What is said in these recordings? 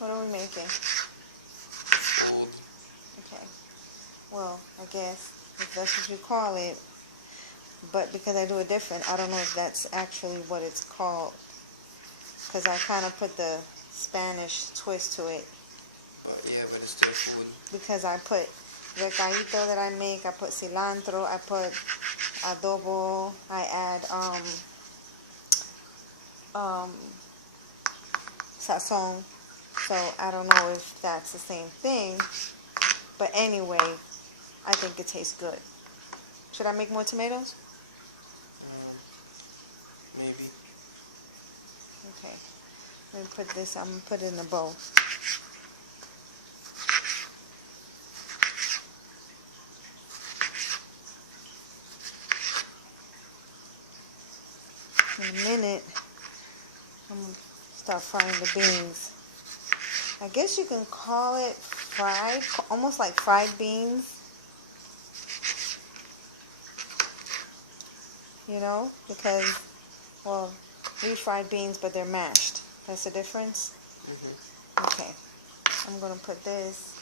What are we making? Food. Okay. Well, I guess if that's what you call it. But because I do it different, I don't know if that's actually what it's called. Because I kind of put the Spanish twist to it. But yeah, but it's still food. Because I put recadito that I make, I put cilantro, I put adobo, I add sazon. So I don't know if that's the same thing. But anyway, I think it tastes good. Should I make more tomatoes? Maybe. Okay. Let me put this, I'm going to put it in a bowl. In a minute, I'm going to start frying the beans. I guess you can call it fried, almost like fried beans. You know, because, well, we fried beans, but they're mashed. That's the difference? Okay. I'm going to put this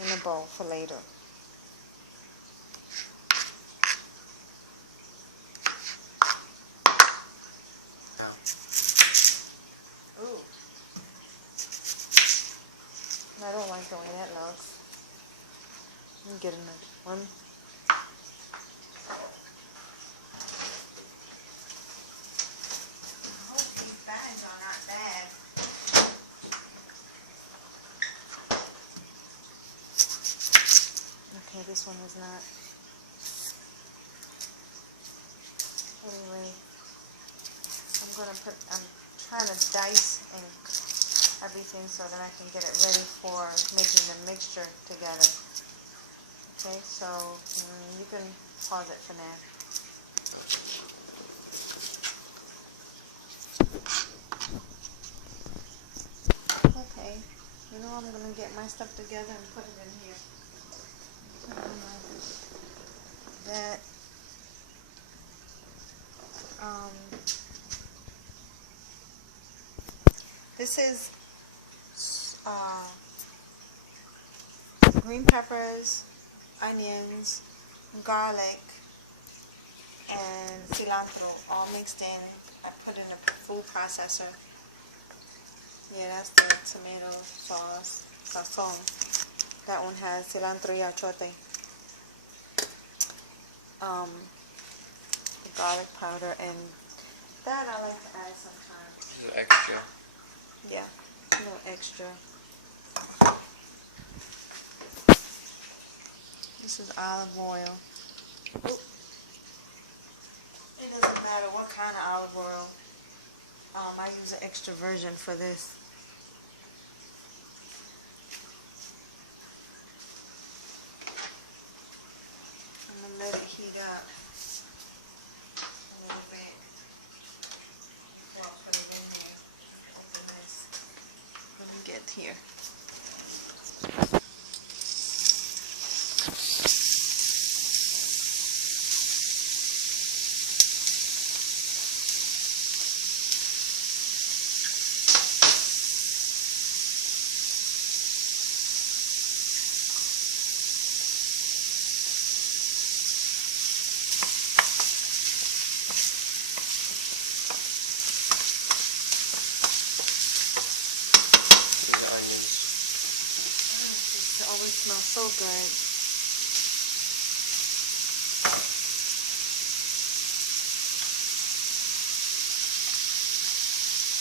in a bowl for later. Ooh. I don't like the way that looks. Let me get another one. I hope these bags are not bad. Okay, this one is not. Anyway, I'm trying to dice and everything so that I can get it ready for making the mixture together. Okay, so you can pause it for now. Okay, you know I'm going to get my stuff together and put it in here. That, this is green peppers, onions, garlic, and cilantro all mixed in. I put in a food processor. Yeah, that's the tomato sauce, sazon. That one has cilantro y achote. The garlic powder, and that I like to add sometimes. This is extra. Yeah, a little extra. This is olive oil. Oop. It doesn't matter what kind of olive oil. I use an extra virgin for this. I'm going to let it heat up a little bit. Well, put it in here. Open this. Let me get here. It always smells so good.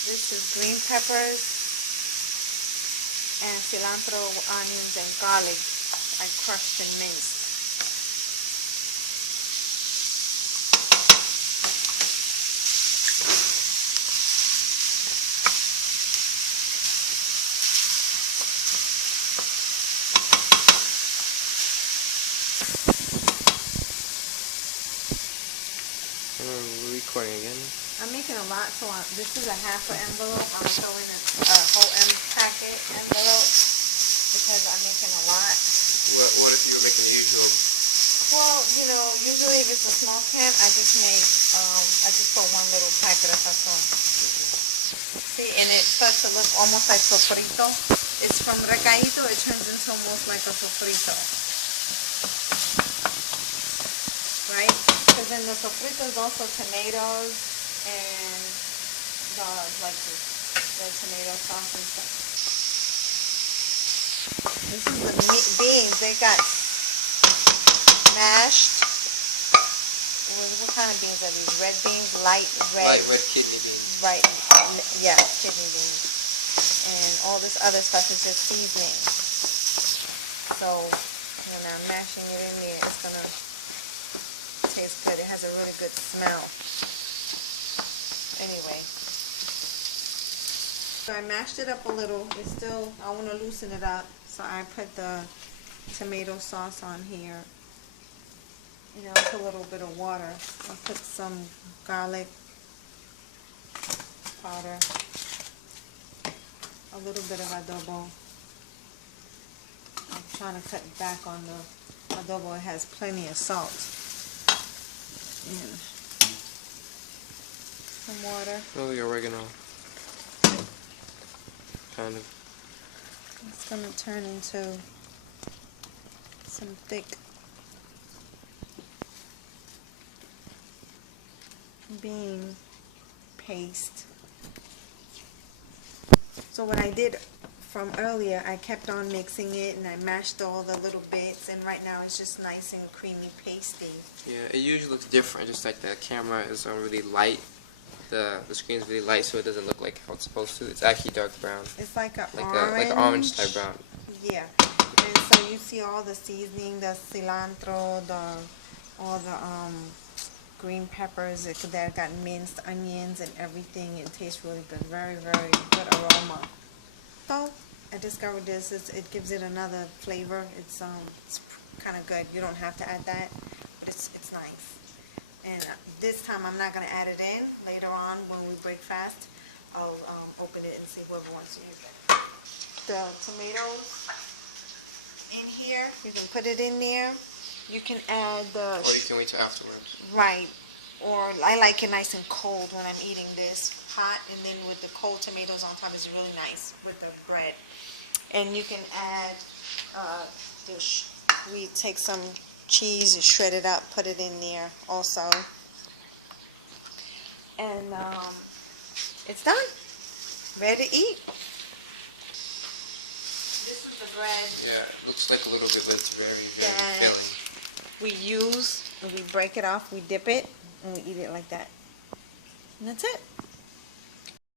This is green peppers and cilantro, onions, and garlic. I crushed and minced. We're recording again. I'm making a lot, so this is a half an envelope. I'm throwing a whole packet envelope because I'm making a lot. What if you were making the usual? Well, you know, usually if it's a small can, I just put one little packet of sazon. See, and it starts to look almost like sofrito. It's from recaído, it turns into almost like a sofrito. Right? Because in the sofrito is also tomatoes and the tomato sauce and stuff. This is the beans. They got mashed. What kind of beans are these? Red beans, light red. Light red kidney beans. Right, yeah, kidney beans. And all this other stuff is just seasoning. So when I'm mashing it in there, it's gonna taste good. It has a really good smell. Anyway. So I mashed it up a little. It's still, I want to loosen it up. So I put the tomato sauce on here. You know, it's a little bit of water. I'll put some garlic powder, a little bit of adobo. I'm trying to cut back on the adobo. It has plenty of salt. And some water. Oh, the oregano. Kind of. It's going to turn into some thick bean paste. So what I did from earlier, I kept on mixing it and I mashed all the little bits, and right now it's just nice and creamy pasty. Yeah, it usually looks different, just like the camera is really light. The screen's really light, so it doesn't look like how it's supposed to. It's actually dark brown. It's like a Like orange. an orange type brown. Yeah. And so you see all the seasoning, the cilantro, all the green peppers that got minced onions and everything. It tastes really good. Very, very good aroma. So I discovered this. It gives it another flavor. It's kind of good. You don't have to add that, but it's nice. And this time I'm not going to add it in. Later on when we break fast, I'll open it and see whoever wants to use it. The tomatoes in here, you can put it in there. You can add the... Or you can wait till afterwards. Right. Or I like it nice and cold when I'm eating this. Hot, and then with the cold tomatoes on top is really nice with the bread. And you can add, we take some cheese, shred it up, put it in there also. And it's done. Ready to eat. This is the bread. Yeah, it looks like a little bit, but it's very, very that filling. we use, and we break it off, we dip it, and we eat it like that. And that's it.